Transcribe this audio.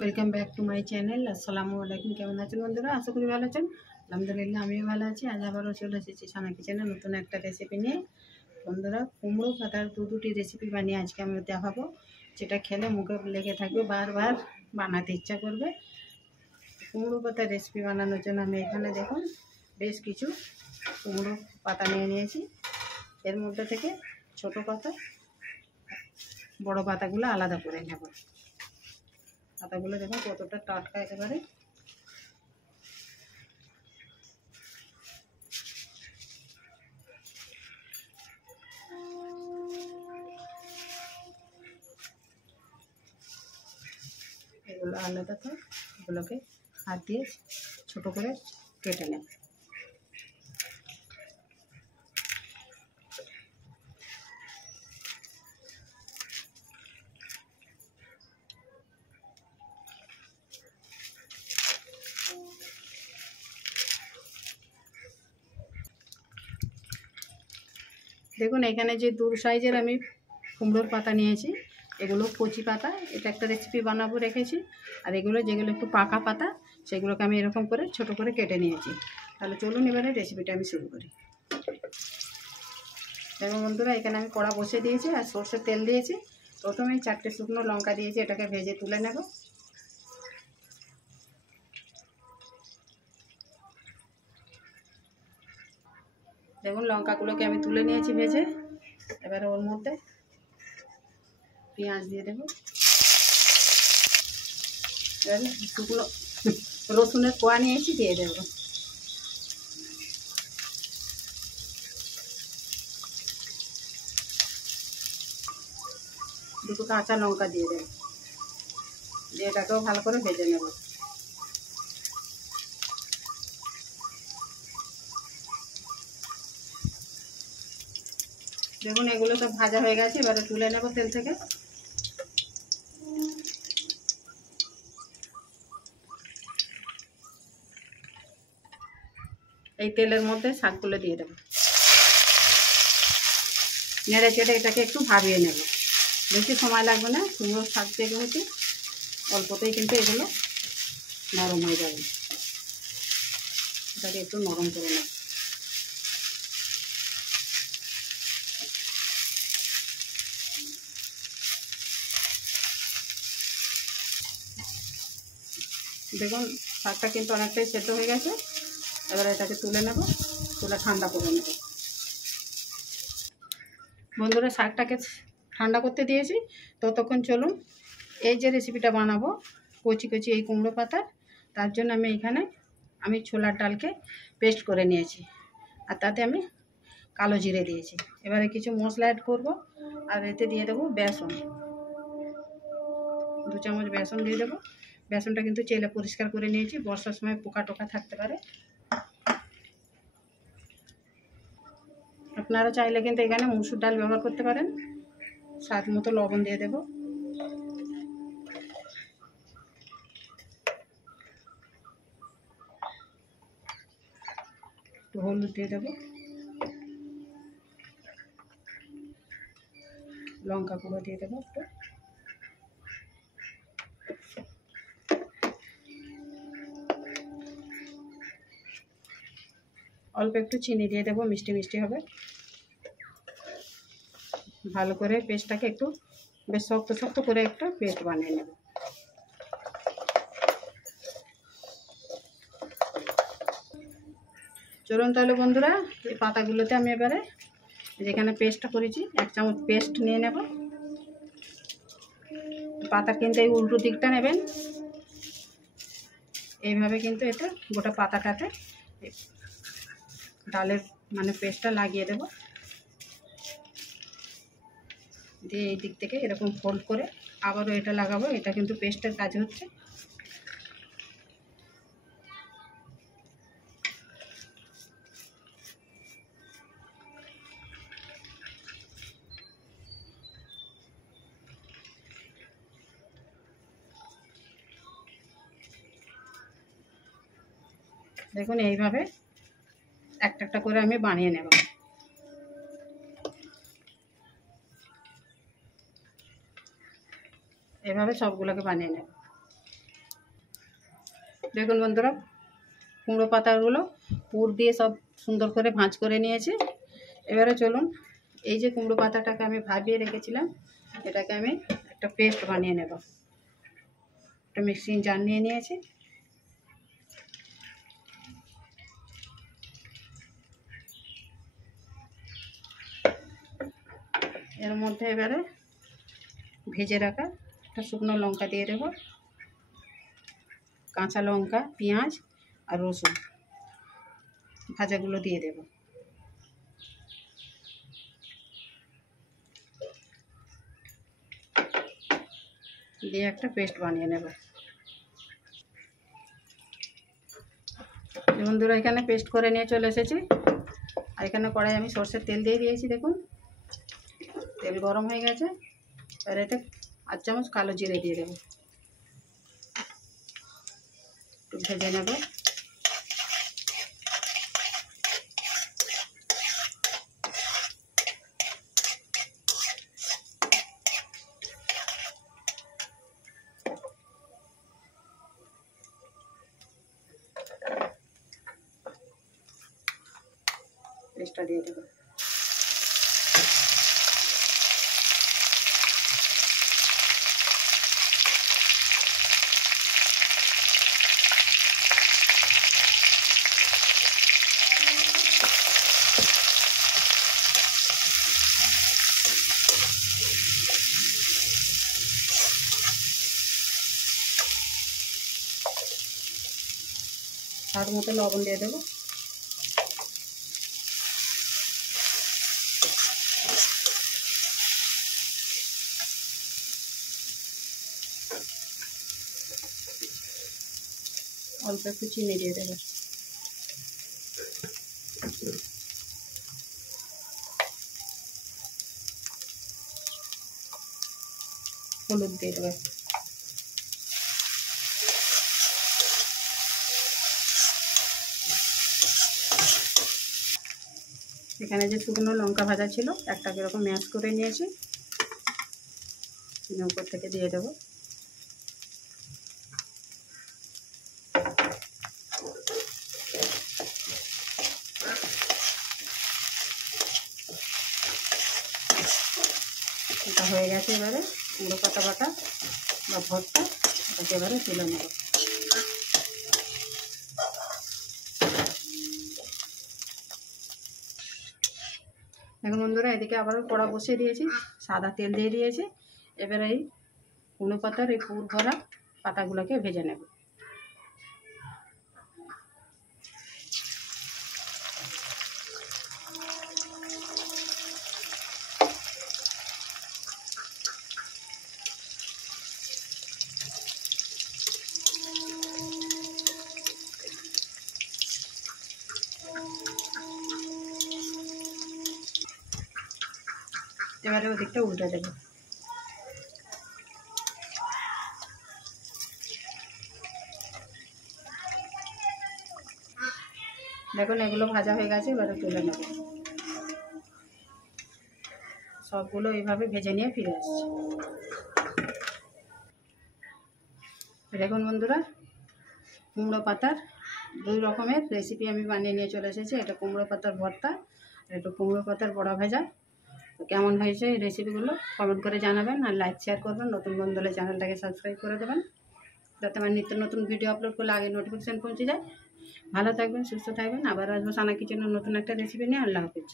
Welcome back to my channel. আসসালামু আলাইকুম। কেমন আছেন বন্ধুরা? আশা করি ভালো আছেন। আলহামদুলিল্লাহ আমিও ভালো আছি। আজ আবারও চলে এসেছি সানা কিচেনে নতুন একটা রেসিপি নিয়ে। বন্ধুরা, কুমড়ো পাতার দুটি রেসিপি বানিয়ে আজকে আমি দেখাবো, যেটা খেলে মুখে লেগে থাকবে, বারবার বানাতে ইচ্ছা করবে। কুমড়ো পাতার রেসিপি বানানোর জন্য আমি এখানে দেখুন বেশ কিছু কুমড়ো পাতা নিয়ে নিয়েছি। এর মধ্যে থেকে ছোট পাতা বড় পাতাগুলো আলাদা করে নেব। পাতাগুলো দেখুন কতটা টাটকা একেবারে। এগুলো আলাদা তো এগুলোকে হাত দিয়ে ছোট করে কেটে নেব। দেখুন এখানে যে দু সাইজের আমি কুমড়োর পাতা নিয়েছি, এগুলো কচি পাতা, এটা একটা রেসিপি বানাবো রেখেছি। আর এগুলো যেগুলো একটু পাকা পাতা, সেগুলোকে আমি এরকম করে ছোট করে কেটে নিয়েছি। তাহলে চলুন এবারে রেসিপিটা আমি শুরু করি। দেখুন বন্ধুরা, এখানে আমি কড়া বসিয়ে দিয়েছি আর সরষের তেল দিয়েছি। প্রথমে 4টে শুকনো লঙ্কা দিয়েছি, এটাকে ভেজে তুলে নেব। দেখুন লঙ্কাগুলোকে আমি তুলে নিয়েছি ভেজে। এবারে ওর মধ্যে পেঁয়াজ দিয়ে দেবো। এবারে শুকনো রসুনের কোয়া নিয়েছি, দিয়ে দেবো। দুটো কাঁচা লঙ্কা দিয়ে দেবো, দিয়ে এটাকেও ভালো করে ভেজে নেব। দেখুন এগুলো সব ভাজা হয়ে গেছে, এবারে তুলে নেব তেল থেকে। এই তেলের মধ্যে শাকগুলো দিয়ে দেবো, নেড়ে চেড়ে এটাকে একটু ভাবিয়ে নেব। বেশি সময় লাগবে না, কুমড়োর শাক যেহেতু অল্পতেই কিন্তু এগুলো নরম হয়ে যাবে। এটাকে একটু নরম করে নেব। দেখুন শাকটা কিন্তু অনেকটাই সেদ্ধ হয়ে গেছে। এবার এটাকে তুলে নেব, তুলে ঠান্ডা করে নেব। বন্ধুরা, শাকটাকে ঠান্ডা করতে দিয়েছি। ততক্ষণ চলুন এই যে রেসিপিটা বানাবো কচি কচি এই কুমড়ো পাতা, তার জন্য আমি ছোলার ডালকে পেস্ট করে নিয়েছি। আর তাতে আমি কালো জিরে দিয়েছি। এবারে কিছু মশলা অ্যাড করব। আর এতে দিয়ে দেবো বেসন, 2 চামচ বেসন দিয়ে দেবো। বেসনটা কিন্তু চেলে পরিষ্কার করে নিয়েছি, বর্ষার সময় পোকা টোকা থাকতে পারে। আপনারা চাইলে কিন্তু এখানে মুসুর ডাল ব্যবহার করতে পারেন। স্বাদ মতো লবণ দিয়ে দেবো। একটু হলুদ দিয়ে দেবো, লঙ্কা গুঁড়ো দিয়ে দেবো একটু, অল্প একটু চিনি দিয়ে দেবো, মিষ্টি মিষ্টি হবে। ভালো করে পেস্টটাকে একটু বেশ শক্ত শক্ত করে একটা পেস্ট বানিয়ে নেব। চলুন তাহলে বন্ধুরা, এই পাতাগুলোতে আমি এবারে যেখানে পেস্টটা করেছি 1 চামচ পেস্ট নিয়ে নেব। পাতা কিন্তু এই উল্টো দিকটা নেবেন, এইভাবে কিন্তু এটা গোটা পাতাটাতে ডালের পেস্টটা লাগিয়ে দেব। দিয়ে এই দিক থেকে এরকম ফোল্ড করে আবারও এটা লাগাবো। এটা কিন্তু পেস্টের কাজ হচ্ছে। দেখুন এইভাবে একটা একটা করে আমি বানিয়ে নেব। এভাবে সবগুলোকে বানিয়ে নেব। দেখুন বন্ধুরা, কুমড়ো পাতাগুলো পুর দিয়ে সব সুন্দর করে ভাঁজ করে নিয়েছি। এবারে চলুন, এই যে কুমড়ো পাতাটাকে আমি ভাবিয়ে রেখেছিলাম, এটাকে আমি একটা পেস্ট বানিয়ে নেব। একটা মিক্সিং জার নিয়ে নিয়েছি। এর মধ্যে এবারে ভেজে রাখা একটা শুকনো লঙ্কা দিয়ে দেবো, কাঁচা লঙ্কা, পেঁয়াজ আর রসুন ভাজাগুলো দিয়ে দেব। দিয়ে একটা পেস্ট বানিয়ে নেব। বন্ধুরা, এখানে পেস্ট করে নিয়ে চলে এসেছি। আর এখানে কড়াই আমি সরষের তেল দিয়ে দিয়েছি। দেখুন, তেল গরম হয়ে গেছে। এবার এতে 8 চামচ কালো জিরে দিয়ে দেবো, একটু ভেজে নেব। পেস্টটা দিয়ে দেবো। স্বাদ মতো লবণ দিয়ে দেবো। অল্প একটু চিনি দিয়ে দেবো। হলুদ দিয়ে দেবো। এখানে যে শুকনো লঙ্কা ভাজা ছিল, একটাকে এরকম ম্যাশ করে নিয়েছি, উপর থেকে দিয়ে দেবো। এটা হয়ে গেছে। এবারে কুমড়ো পাতা বাটা বা ভর্তা, এটাকে এবারে তুলে নেব। এখন বন্ধুরা, এদিকে আবারও কড়া বসিয়ে দিয়েছি, সাদা তেল দিয়ে দিয়েছি। এবারে এই কুমড়ো পাতার এই পুর ভরা পাতাগুলোকে ভেজে নেব। এবারে ওদিকটা উল্টে দেব। দেখুন, এগুলো ভাজা হয়ে গেছে। এবারে তুলে নেব। সবগুলো এইভাবে ভেজে নিয়ে ফিরে আসছি। দেখুন বন্ধুরা, কুমড়ো পাতার 2 রকমের রেসিপি আমি বানিয়ে নিয়ে চলে এসেছি। এটা কুমড়ো পাতার ভর্তা, আর এটা কুমড়ো পাতার বড়া ভাজা। তো কেমন হয়েছে এই রেসিপিগুলো কমেন্ট করে জানাবেন, আর লাইক শেয়ার করবেন। নতুন বন্ধু হলে চ্যানেলটাকে সাবস্ক্রাইব করে দেবেন, যাতে আমার নিত্য নতুন ভিডিও আপলোড করলে আগে নোটিফিকেশান পৌঁছে যায়। ভালো থাকবেন, সুস্থ থাকবেন। আবার আসবো সানা কিচেনের নতুন একটা রেসিপি নিয়ে। আল্লাহ হাফেজ।